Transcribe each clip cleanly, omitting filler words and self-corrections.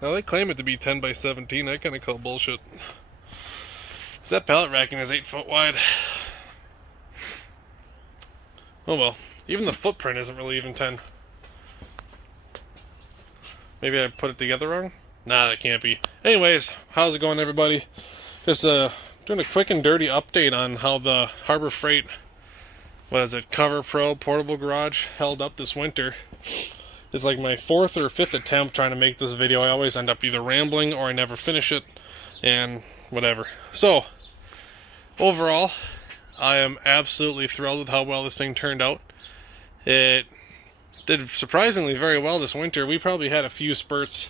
Now they claim it to be 10 by 17. I kind of call bullshit. Cause that pallet racking is 8 foot wide. Oh well. Even the footprint isn't really even 10. Maybe I put it together wrong? Nah, that can't be. Anyways, how's it going, everybody? Just doing a quick and dirty update on how the Harbor Freight, what is it, Cover Pro portable garage held up this winter. It's like my 4th or 5th attempt trying to make this video. I always end up either rambling or I never finish it, and whatever. So, overall, I am absolutely thrilled with how well this thing turned out. It did surprisingly very well this winter. We probably had a few spurts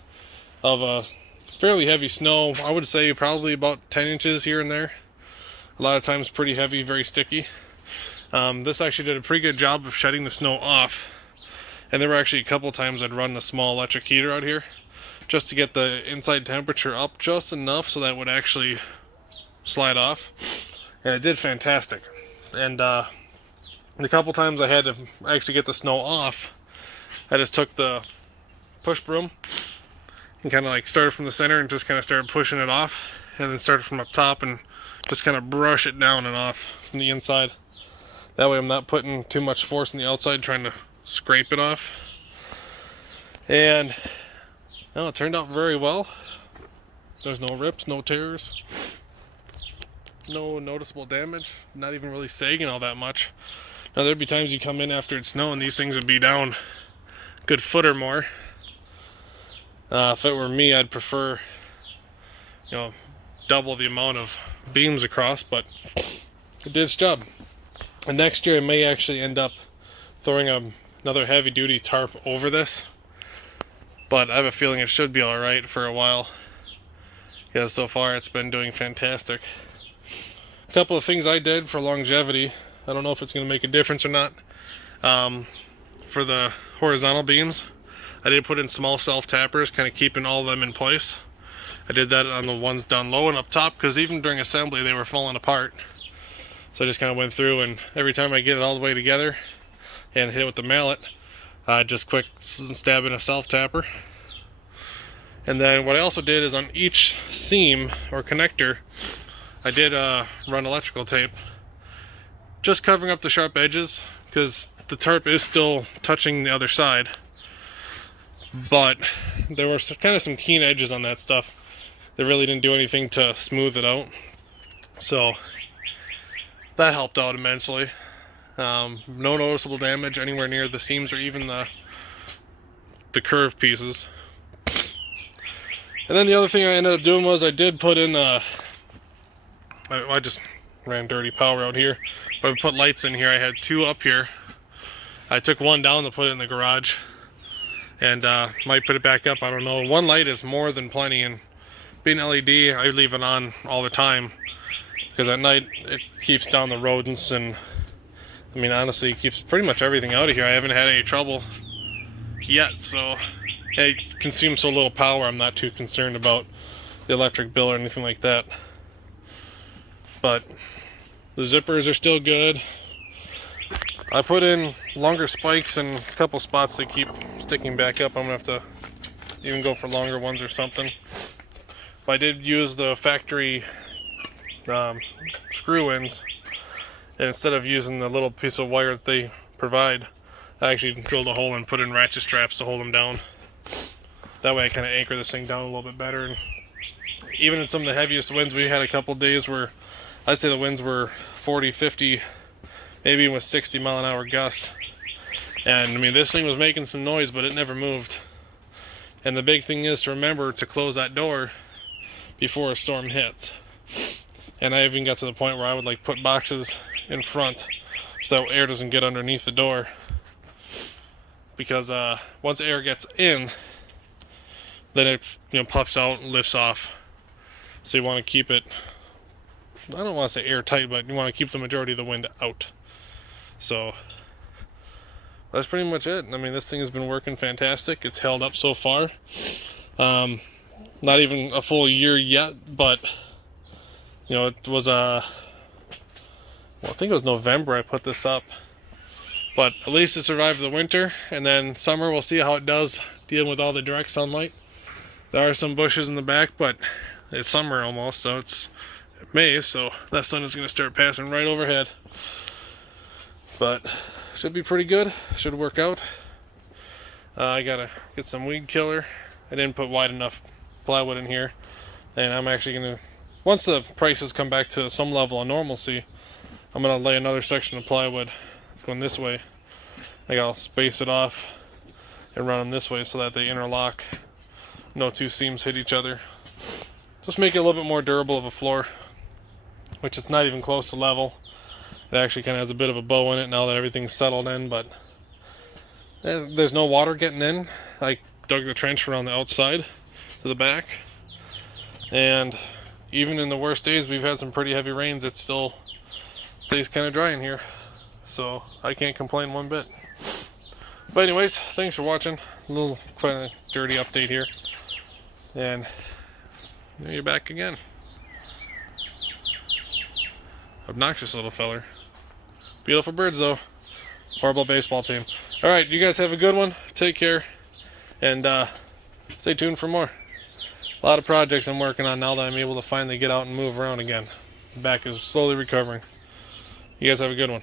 of fairly heavy snow. I would say probably about 10 inches here and there. A lot of times pretty heavy, very sticky. This actually did a pretty good job of shedding the snow off. And there were actually a couple times I'd run a small electric heater out here just to get the inside temperature up just enough so that it would actually slide off. And it did fantastic. And the couple times I had to actually get the snow off, I just took the push broom and kind of like started from the center and just kind of started pushing it off, and then started from up top and just kind of brush it down and off from the inside. That way I'm not putting too much force on the outside trying to scrape it off. And well, it turned out very well. There's no rips, no tears, no noticeable damage, not even really sagging all that much. Now there'd be times you come in after it's snowing, these things would be down a good foot or more. If it were me, I'd prefer, double the amount of beams across, but it did its job. And next year I may actually end up throwing another heavy duty tarp over this, but I have a feeling it should be alright for a while, because so far it's been doing fantastic. A couple of things I did for longevity, I don't know if it's going to make a difference or not. For the horizontal beams, I did put in small self-tappers, kind of keeping all of them in place. I did that on the ones down low and up top, because even during assembly they were falling apart. So I just kind of went through, and every time I get it all the way together and hit it with the mallet, I just quick stab in a self-tapper. And then what I also did is on each seam or connector, I did run electrical tape, just covering up the sharp edges, because the tarp is still touching the other side. But there were kind of some keen edges on that stuff that really didn't do anything to smooth it out. So that helped out immensely. No noticeable damage anywhere near the seams or even the curved pieces. And then the other thing I ended up doing was I did put in I just ran dirty power out here, but I put lights in here. I had 2 up here. I took one down to put it in the garage, and might put it back up, I don't know. One light is more than plenty, and being LED, I leave it on all the time, because at night it keeps down the rodents, and I mean honestly it keeps pretty much everything out of here. I haven't had any trouble yet, so it consumes so little power, I'm not too concerned about the electric bill or anything like that. But the zippers are still good. I put in longer spikes in a couple spots that keep sticking back up. I'm gonna have to even go for longer ones or something. But I did use the factory screw ins, and instead of using the little piece of wire that they provide, I actually drilled a hole and put in ratchet straps to hold them down. That way I kind of anchor this thing down a little bit better. And even in some of the heaviest winds, we had a couple days where I'd say the winds were 40, 50, maybe even with 60-mile-an-hour gusts. And I mean, this thing was making some noise, but it never moved. And the big thing is to remember to close that door before a storm hits. And I even got to the point where I would like put boxes in front so that air doesn't get underneath the door. Because once air gets in, then it puffs out and lifts off. So you want to keep it, I don't want to say airtight, but you want to keep the majority of the wind out. So that's pretty much it. I mean, this thing has been working fantastic. It's held up so far. Not even a full year yet, but it was I think it was November I put this up. But at least it survived the winter, and then summer we'll see how it does dealing with all the direct sunlight. There are some bushes in the back, but it's summer almost, so it's May, so that sun is going to start passing right overhead. But should be pretty good. Should work out. I gotta get some weed killer. I didn't put wide enough plywood in here, and I'm actually gonna, once the prices come back to some level of normalcy, I'm gonna lay another section of plywood. It's going this way. I'll space it off and run them this way so that they interlock. No two seams hit each other. Just make it a little bit more durable of a floor, which it's not even close to level. It actually kind of has a bit of a bow in it now that everything's settled in, but there's no water getting in. I dug the trench around the outside to the back, and even in the worst days, we've had some pretty heavy rains, it still stays kind of dry in here, so I can't complain one bit. But anyways, thanks for watching. A little quite a dirty update here, and you're back again. Obnoxious little feller. Beautiful birds though. Horrible baseball team. Alright, you guys have a good one. Take care. And stay tuned for more. A lot of projects I'm working on now that I'm able to finally get out and move around again. The back is slowly recovering. You guys have a good one.